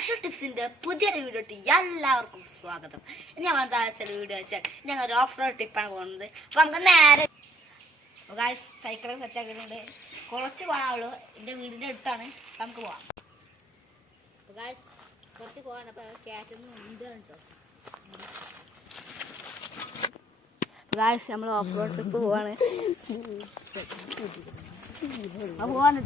റഷു ടിപ്സിന്റെ പുതിയൊരു വീഡിയോട്ട് എല്ലാവർക്കും സ്വാഗതം. ഞങ്ങൾ എന്താ വെച്ചാൽ വീഡിയോ വെച്ചാൽ ഞങ്ങൾ ഒരു ഓഫ് റോഡ് ട്രിപ്പാണ് പോകുന്നത്. അപ്പൊ നമുക്ക് നേരെ സൈക്കിളൊക്കെ സെറ്റ് ആക്കിയിട്ടുണ്ട്. കുറച്ച് പോകാനുള്ളൂ. എൻ്റെ വീടിൻ്റെ അടുത്താണ്. നമുക്ക് പോവാം. കുറച്ച് പോകാൻ അപ്പൊ ക്യാറ്റൊന്നും ഉണ്ട് കേട്ടോ. നമ്മൾ ഓഫ് റോഡ് ട്രിപ്പ് പോവാണ്. പോവാണ്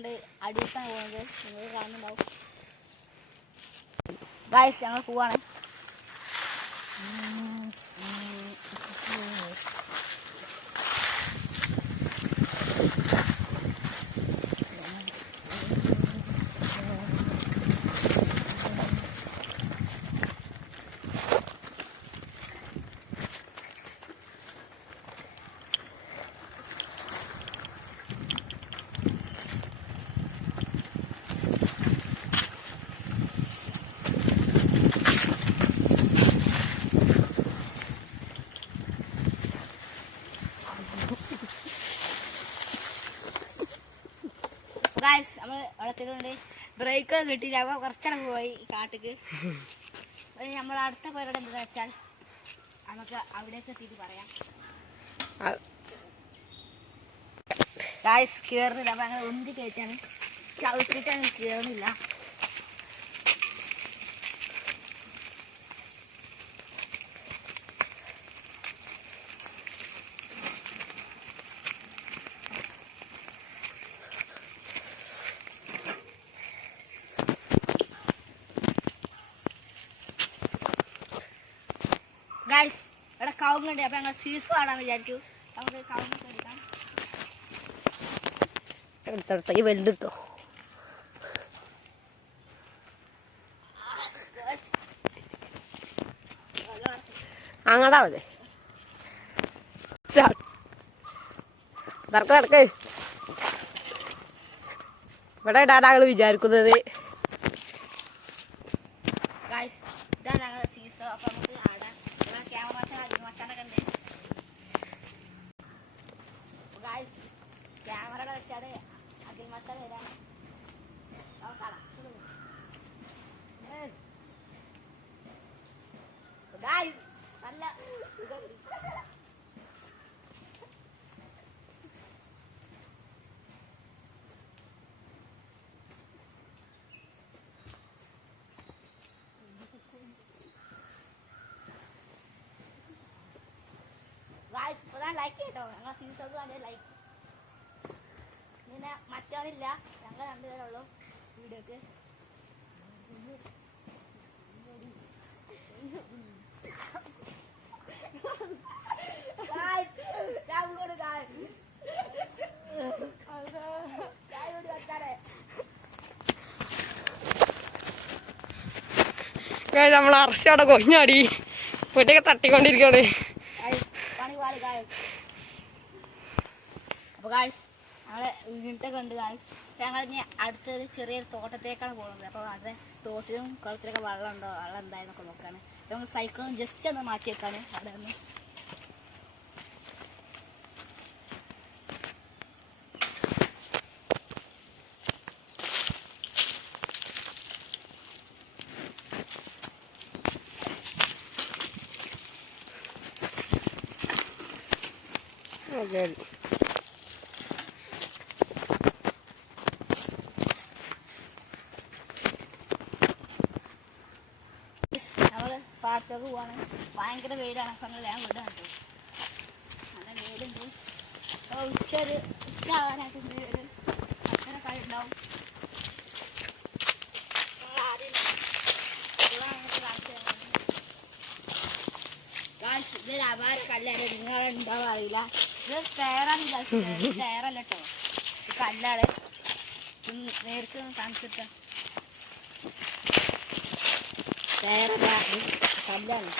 ണ്ട് അടിയിട്ടാണ് പോകുന്നത്. നിങ്ങൾ കാണുന്നുണ്ടാവും. ഞങ്ങൾ പോവാണ്. നമ്മൾ വെള്ളത്തിലുണ്ട്. ബ്രേക്ക് കിട്ടിയില്ല. അപ്പോൾ കുറച്ചടങ്ങ് പോയി കാട്ടിക്ക്. നമ്മൾ അടുത്ത പരിപാടി എന്താണെന്ന് വെച്ചാൽ നമുക്ക് അവിടേക്ക് എത്തിയിട്ട് പറയാം. കയറുന്നില്ല. അപ്പം അങ്ങനെ ഒന്നി കയറ്റാണ്. ചവിട്ടിട്ടാണ് കയറുന്നില്ല. ഇവിടെ കവുങ്ങുണ്ട്. അപ്പൊ ഞങ്ങൾ സീസോ ആടാൻ വിചാരിച്ചു. നമുക്ക് കവുങ്ങൊക്കെ എടുക്കാം. എടുത്തെടുത്ത ഈ വെല്ലിട്ടോ. അങ്ങടാ മതി. നടക്ക് ഇവിടെ ഇടാൻ ഞങ്ങൾ വിചാരിക്കുന്നത്. ഇതാണ് ഞങ്ങൾ സീസോ. അപ്പൊ നമുക്ക് ആടാം. ക്യാമറ വെച്ചാൽ അതിൽ മച്ചാൻ വരാണ്. നല്ല ലൈക്ക് കേട്ടോ. ഞങ്ങൾ സീസോക്ക് കണ്ടേ ലൈക്ക്. പിന്നെ മറ്റവനില്ല. ഞങ്ങൾ രണ്ടുപേരുള്ളൂ വീഡിയോക്ക്. നമ്മൾ അറസ്റ്റോടെ കൊഞ്ഞാടി വീട്ടൊക്കെ തട്ടിക്കൊണ്ടിരിക്കുകയാണ്. അപ്പോൾ ഞങ്ങളെ വീട്ടൊക്കെ ഉണ്ട്. ഞങ്ങൾ ഇനി അടുത്തൊരു ചെറിയൊരു തോട്ടത്തേക്കാണ് പോകുന്നത്. അപ്പോൾ അവിടെ തോട്ടിലും കുളത്തിലൊക്കെ വെള്ളം ഉണ്ടോ, വെള്ളം എന്തായെന്നൊക്കെ നോക്കാണ്. അപ്പോൾ നമ്മൾ സൈക്കിളും ജസ്റ്റ് ഒന്ന് മാറ്റി വെക്കാണ് അവിടെ നിന്ന്. നമ്മള് പാടത്തേക്ക് പോവാണ്. ഭയങ്കര വെയിലാണ്. അപ്പം ഞാൻ വിടാണ്. നല്ല വെയിലുണ്ട്. ഉച്ച ആവാനായിട്ട് അത്ര കഴിയുണ്ടാവും. ഇതൊരു അപാര കല്ലാണ്. നിങ്ങളുണ്ടാവും അറിയില്ല. ഇത് ടയറാണ് വിചാരിച്ചത്. ടയറല്ല കേട്ടോ, കല്ലാണ്. നേർക്ക് കാണിച്ചിട്ട ടയറല്ല, കല്ലാണ്.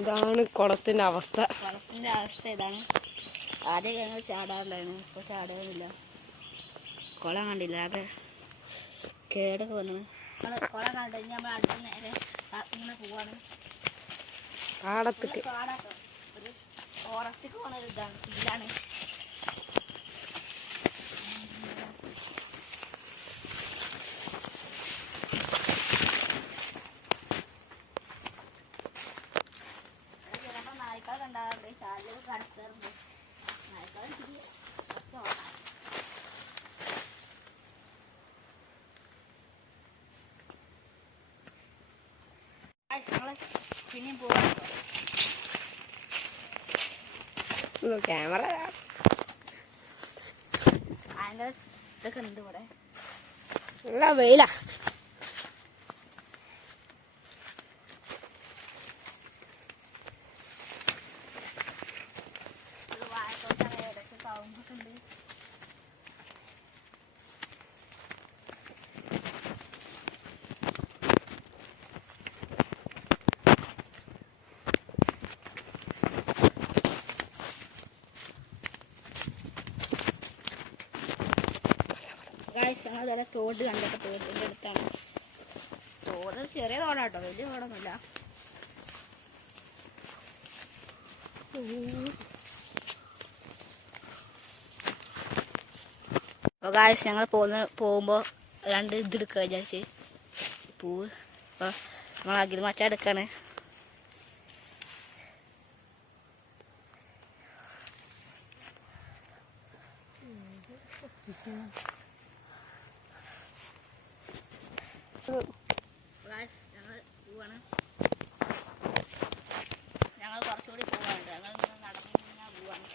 ഇതാണ് കുളത്തിന്റെ അവസ്ഥ. ഇതാണ്. ആദ്യം ഞങ്ങൾ ചാടാറില്ലായിരുന്നു, ഇപ്പോൾ ചാടാറില്ല. കുളം കണ്ടില്ല, അത് കേടൊക്കെ വന്നു. നമ്മൾ കുളം കണ്ടു കഴിഞ്ഞാൽ നമ്മൾ അടുത്ത് നേരെ ഇങ്ങനെ പോവാണ്. പാടത്തേക്ക് പാടാട്ടോ, ഒരു ഫോറസ്റ്റിക്ക് പോണ ഒരു ഇതാണ്, ഫീലാണ്. നായ്ക്കളെ കണ്ടാറുണ്ട്, ചാലിൽ കടക്കാറുണ്ട്. നായ്ക്കളെ പിന്നെയും പോവാ. ക്യാമറ അതിൻ്റെ ഇതൊക്കെ ഉണ്ട് ഇവിടെ. നല്ല വെയിലാ. ഒരു വാഴത്തോട്ടാണ്, ഇടയ്ക്ക് കവുമ്പൊക്കെ ഉണ്ട്. ഞങ്ങളിവിടെ തോട് കണ്ടപ്പോൾ തോട്ടിൻ്റെ അടുത്താണ്. തോട് ചെറിയ തോടാട്ടോ, വലിയ തോടൊന്നുമില്ല. അപ്പോൾ ഗായ്സ് ഞങ്ങൾ പോകുമ്പോൾ 2 ഇതെടുക്കുക വിചാരിച്ച് പൂവ്. അപ്പോൾ നമ്മൾ അഖിൽ മച്ച എടുക്കാണ്. ഞങ്ങൾ പോവാണ്. ഞങ്ങൾ കുറച്ചുകൂടി പോവാനുണ്ട്. ഞങ്ങൾ നടന്നു പോവാണ്.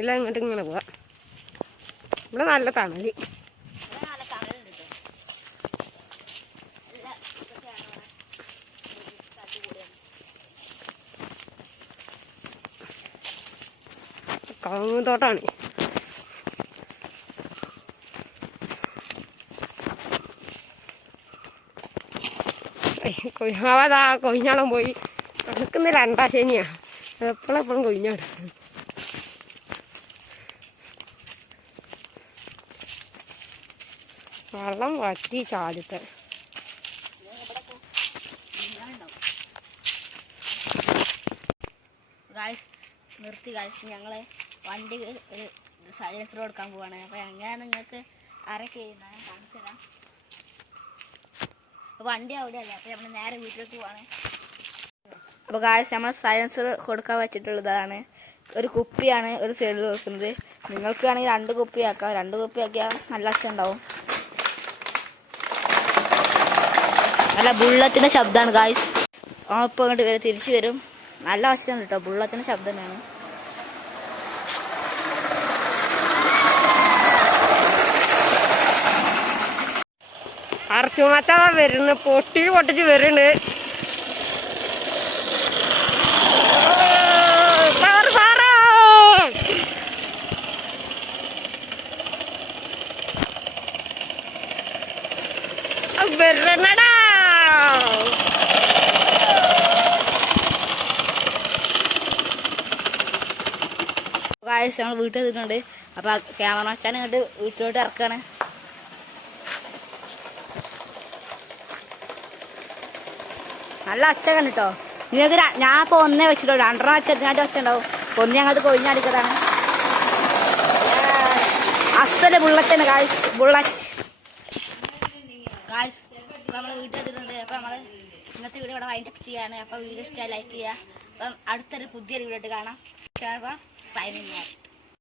ഇല്ല, ഇങ്ങോട്ട് ഇങ്ങനെ പോവാ. ഇവിടെ നല്ല തണല്. ഇവിടെ നല്ല തണലുണ്ട് കേട്ടോ. കവുങ്ങ് തോട്ടാണ്. കൊയ്യാവാതാ കൊയ്ഞ്ഞാളം പോയി നടക്കുന്ന 2 ശനിയാ. എപ്പോഴും കൊയ്ഞ്ഞാട്. വെള്ളം വറ്റി ചാടിത്തെ. ഗായ്സ് നിർത്തി ഗായ്സ്, ഞങ്ങൾ വണ്ടി ഒരു സൈലൻസർ കൊടുക്കാൻ പോവാണ്. അപ്പോൾ എങ്ങനെയാണ് നിങ്ങൾക്ക് ആരൊക്കെ ചെയ്യുന്നത് ഞാൻ കാണിച്ചു തരാം. വണ്ടി അവിടെ അല്ല, അപ്പോൾ നമ്മൾ നേരെ വീട്ടിലേക്ക് പോവാണ്. അപ്പോൾ ഗായ്സ് നമ്മൾ സൈലൻസർ കൊടുക്കാൻ വെച്ചിട്ടുള്ളതാണ്. ഒരു കുപ്പിയാണ് ഒരു സൈഡിൽ വെക്കുന്നത്. നിങ്ങൾക്ക് വേണമെങ്കിൽ 2 കുപ്പി ആക്കാം. 2 കുപ്പി ആക്കിയാൽ നല്ല അച്ഛൻ ഉണ്ടാവും. നല്ല ബുള്ളറ്റിൻ്റെ ശബ്ദമാണ് ഗായ്സ്. ഇപ്പോൾ ഇങ്ങോട്ട് വരും, തിരിച്ചു വരും. നല്ല വശമാണ് കേട്ടോ, ബുള്ളറ്റിൻ്റെ ശബ്ദം തന്നെയാണ്. അർശുമാച്ചാ വരുന്നു, പൊട്ടിച്ച് വരുന്നുണ്ട്. വരുന്നടാ ഗായ്സ്, ഞങ്ങൾ വീട്ടിൽ എത്തിയിട്ടുണ്ട്. അപ്പോൾ ക്യാമറ അച്ഛൻ ഇങ്ങോട്ട് വീട്ടിലോട്ട് ഇറക്കാണ്. നല്ല അച്ഛ കണ്ടിട്ടോ. നിങ്ങൾക്ക് ഞാൻ ഇപ്പോൾ ഒന്നേ വെച്ചിട്ടുള്ളൂ, 2 വെച്ചതിനായിട്ട് വെച്ചിട്ടുണ്ടാവും. ഒന്ന് ഞങ്ങൾക്ക് കൊഴിഞ്ഞടിക്കതാണ്. അസല് ബുള്ളറ്റാണ് ഗായ്സ്, ബുള്ളറ്റ് ഗായ്സ്. അപ്പോൾ നമ്മൾ വീട്ടിൽ എത്തിയിട്ടുണ്ട്. അപ്പോൾ നമ്മൾ ഇന്നത്തെ വീഡിയോ ഇവിടെ വൈൻഡപ്പ് ചെയ്യാണ്. അപ്പോൾ വീഡിയോ ഇഷ്ടമായി ലൈക്ക് ചെയ്യുക. അപ്പം അടുത്തൊരു പുതിയൊരു വീഡിയോ ആയിട്ട് കാണാം. Signing off.